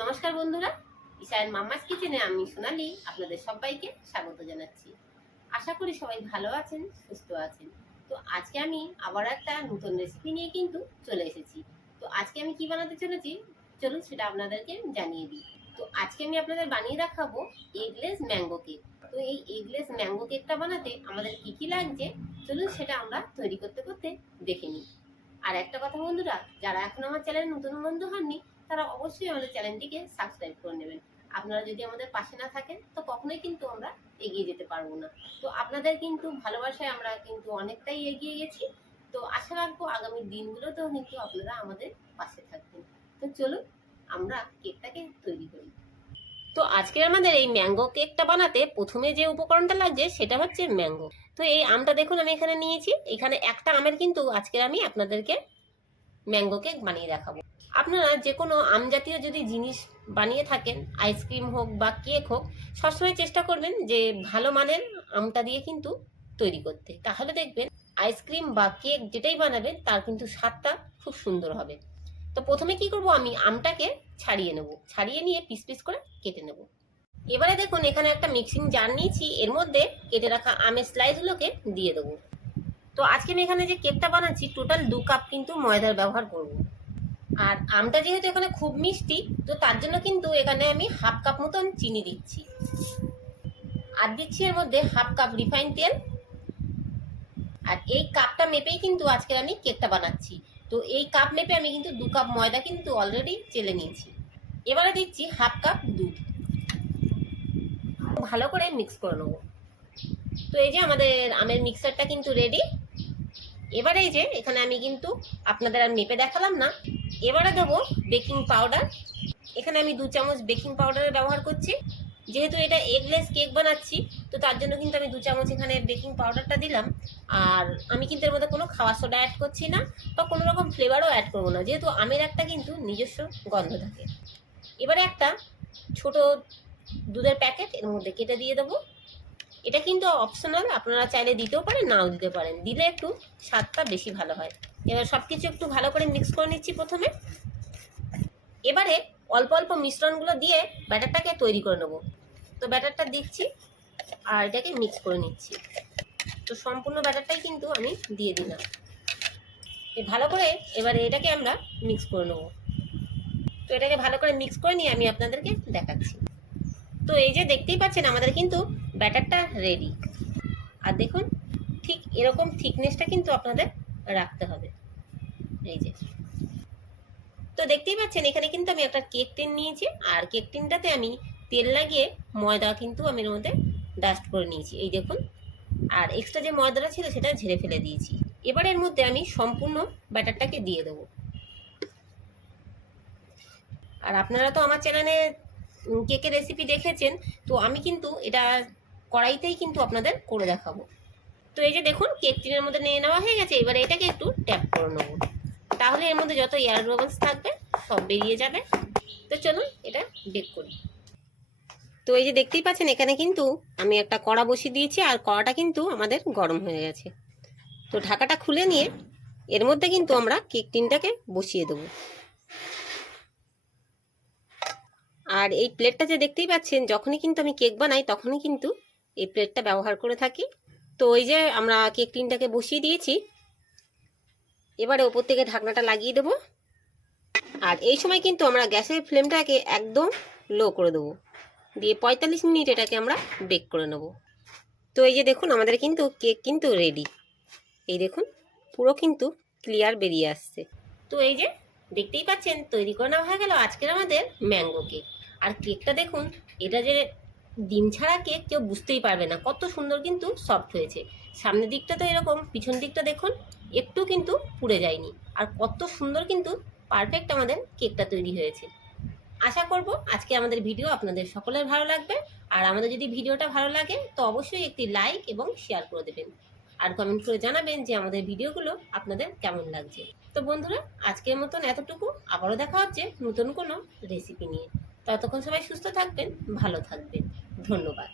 নমস্কার বন্ধুরা ইশায়ের মাম্মাস কিচেনে আমি সোনালি, আপনাদের সবাইকে স্বাগত জানাচ্ছি। আশা করি সবাই ভালো আছেন, সুস্থ আছেন। তো আজকে আমি আবার একটা নতুন রেসিপি নিয়ে কিন্তু চলে এসেছি। তো আজকে আমি কি বানাতে চলেছি? চলুন সেটা আপনাদেরকে জানিয়ে দিই। তো আজকে আমি আপনাদের বানিয়ে দেখাবো এগলেস ম্যাঙ্গো কেক তো এই এগলেস ম্যাঙ্গো কেকটা বানাতে আমাদের কি কি লাগছে? চলুন সেটা আমরা তৈরি করতে করতে দেখে নিই। আর একটা কথা বন্ধুরা, যারা এখন আমার চ্যানেলে নতুন বন্ধু হননি তারা অবশ্যই আমাদের চ্যানেলটিকে সাবস্ক্রাইব করে নেবেন। আপনারা যদি আমাদের পাশে না থাকেন, তো কখনোই কিন্তু আমরা এগিয়ে যেতে পারব না। তো আপনাদের কিন্তু ভালোবাসায় আমরা কিন্তু অনেকটাই এগিয়ে গেছি। তো আশা রাখব আগামী দিনগুলোতেও কিন্তু আপনারা আমাদের পাশে থাকবেন। তো চলুন, আমরা কেকটাকে তৈরি করি। তো আজকে আমাদের এই ম্যাঙ্গো কেকটা বানাতে প্রথমে যে উপকরণটা লাগছে, সেটা হচ্ছে ম্যাঙ্গো। তো এই আমটা দেখুন, আমি এখানে নিয়েছি। এখানে একটা আমের কিন্তু আজকে আমি আপনাদেরকে ম্যাঙ্গো কেক বানিয়ে দেখাবো। আপনারা যে কোনো আম জাতীয় যদি জিনিস বানিয়ে থাকেন, আইসক্রিম হোক বা কেক হোক, সবসময় চেষ্টা করবেন যে ভালো মানের আমটা দিয়ে কিন্তু তৈরি করতে। তাহলে দেখবেন আইসক্রিম বা কেক যেটাই বানাবেন, তার কিন্তু স্বাদটা খুব সুন্দর হবে। তো প্রথমে কি করব? আমি আমটাকে ছাড়িয়ে নেব। ছাড়িয়ে নিয়ে পিস পিস করে কেটে নেব। এবারে দেখুন, এখানে একটা মিক্সিং জার নিয়েছি। এর মধ্যে কেটে রাখা আমের স্লাইসগুলোকে দিয়ে দেবো। তো আজকে আমি এখানে যে কেকটা বানাচ্ছি, টোটাল দু কাপ কিন্তু ময়দার ব্যবহার করব। আর আমটা যেহেতু এখানে খুব মিষ্টি, তো তার জন্য কিন্তু এখানে আমি হাফ কাপ মতন চিনি দিচ্ছি। আর দিচ্ছি এর মধ্যে হাফ কাপ রিফাইন তেল। আর এই কাপটা মেপেই কিন্তু আজকে আমি কেকটা বানাচ্ছি। তো এই কাপ মেপে আমি কিন্তু দু কাপ ময়দা কিন্তু অলরেডি চেলে নিয়েছি। এবারে দিচ্ছি হাফ কাপ দুধ। ভালো করে মিক্স করে নেব। তো এই যে আমাদের আমের মিক্সারটা কিন্তু রেডি এবারে এই যে এখানে আমি কিন্তু আপনাদের আর মেপে দেখালাম না। এবারে দেবো বেকিং পাউডার। এখানে আমি দু চামচ বেকিং পাউডারের ব্যবহার করছি। যেহেতু এটা এগলেস কেক বানাচ্ছি, তো তার জন্য কিন্তু আমি দু চামচ এখানে বেকিং পাউডারটা দিলাম। আর আমি কিন্তু এর মধ্যে কোনো খাওয়ার সোডা অ্যাড করছি না, বা কোনো রকম ফ্লেভারও অ্যাড করব না। যেহেতু আমের একটা কিন্তু নিজস্ব গন্ধ থাকে। এবারে একটা ছোট দুধের প্যাকেট এর মধ্যে কেটে দিয়ে দেবো। এটা কিন্তু অপশনাল আপনারা চাইলে দিতেও পারেন, নাও দিতে পারেন। দিলে একটু স্বাদটা বেশি ভালো হয়। এবার সব কিছু একটু ভালো করে মিক্স করে নিচ্ছি প্রথমে। এবারে অল্প অল্প মিশ্রণগুলো দিয়ে ব্যাটারটাকে তৈরি করে নেব। তো ব্যাটারটা দিচ্ছি আর এটাকে মিক্স করে নিচ্ছি। তো সম্পূর্ণ ব্যাটারটাই কিন্তু আমি দিয়ে দিলাম। ভালো করে এবারে এটাকে আমরা মিক্স করে নেব। তো এটাকে ভালো করে মিক্স করে নিয়ে আমি আপনাদেরকে দেখাচ্ছি। তো এই যে দেখতেই পাচ্ছেন, আমাদের কিন্তু ব্যাটারটা রেডি আর দেখুন, ঠিক এরকম থিকনেসটা কিন্তু আপনাদের রাখতে হবে। এই যে। তো দেখতেই পাচ্ছেন, এখানে কিন্তু আমি একটা কেক টিন নিয়েছি, আর কেক টিনটাতে আমি তেল লাগিয়ে ময়দা কিন্তু আমি এর মধ্যে ডাস্ট করে নিয়েছি। এই দেখুন। আর এক্সট্রা যে ময়দাটা ছিল, সেটা ঝেড়ে ফেলে দিয়েছি। এবার এর মধ্যে আমি সম্পূর্ণ ব্যাটারটাকে দিয়ে দেবো। আর আপনারা তো আমার চ্যানেলে কেকের রেসিপি দেখেছেন, তো আমি কিন্তু এটা কড়াইতেই কিন্তু আপনাদের করে দেখাবো। তো এই যে দেখুন কেক টিনের মধ্যে নিয়ে নেওয়া হয়ে গেছে। এবার এটাকে একটু ট্যাপ করে নেব। তাহলে এর মধ্যে যত এয়ার বাবলস থাকবে, সব বেরিয়ে যাবে। তো চলুন এটা বেক করি। তো এই যে দেখতেই পাচ্ছেন, এখানে কিন্তু আমি একটা কড়া বসিয়ে দিয়েছি, আর কড়াটা কিন্তু আমাদের গরম হয়ে গেছে। তো ঢাকাটা খুলে নিয়ে এর মধ্যে কিন্তু আমরা কেক টিনটাকে বসিয়ে দেবো। আর এই প্লেটটা যে দেখতেই পাচ্ছেন, যখনই কিন্তু আমি কেক বানাই, তখনই কিন্তু এই প্লেটটা ব্যবহার করে থাকি। তো ওই যে আমরা কেক টিনটাকে বসিয়ে দিয়েছি। এবারে ওপর থেকে ঢাকনাটা লাগিয়ে দেবো। আর এই সময় কিন্তু আমরা গ্যাসের ফ্লেমটাকে একদম লো করে দেবো। দিয়ে পঁয়তাল্লিশ মিনিট এটাকে আমরা বেক করে নেব। তো এই যে দেখুন, আমাদের কিন্তু কেক কিন্তু রেডি। এই দেখুন, পুরো কিন্তু ক্লিয়ার বেরিয়ে আসছে। তো এই যে দেখতেই পাচ্ছেন, তৈরি করে নেওয়া হয়ে গেল আজকের আমাদের ম্যাঙ্গো কেক। আর কেকটা দেখুন, এটা যে ডিম ছাড়া কেক কেউ বুঝতেই পারবে না। কত সুন্দর কিন্তু সফট হয়েছে। সামনের দিকটা তো এরকম, পিছন দিকটা দেখুন, একটু কিন্তু পুড়ে যায়নি। আর কত সুন্দর কিন্তু পারফেক্ট আমাদের কেকটা তৈরি হয়েছে। আশা করব আজকে আমাদের ভিডিও আপনাদের সকলের ভালো লাগবে। আর আমাদের যদি ভিডিওটা ভালো লাগে, তো অবশ্যই একটি লাইক এবং শেয়ার করে দেবেন। আর কমেন্ট করে জানাবেন যে আমাদের ভিডিওগুলো আপনাদের কেমন লাগছে। তো বন্ধুরা, আজকের মতন এতটুকু। আবারও দেখা হচ্ছে নতুন কোনো রেসিপি নিয়ে। ততক্ষণ সবাই সুস্থ থাকবেন, ভালো থাকবেন। ধন্যবাদ।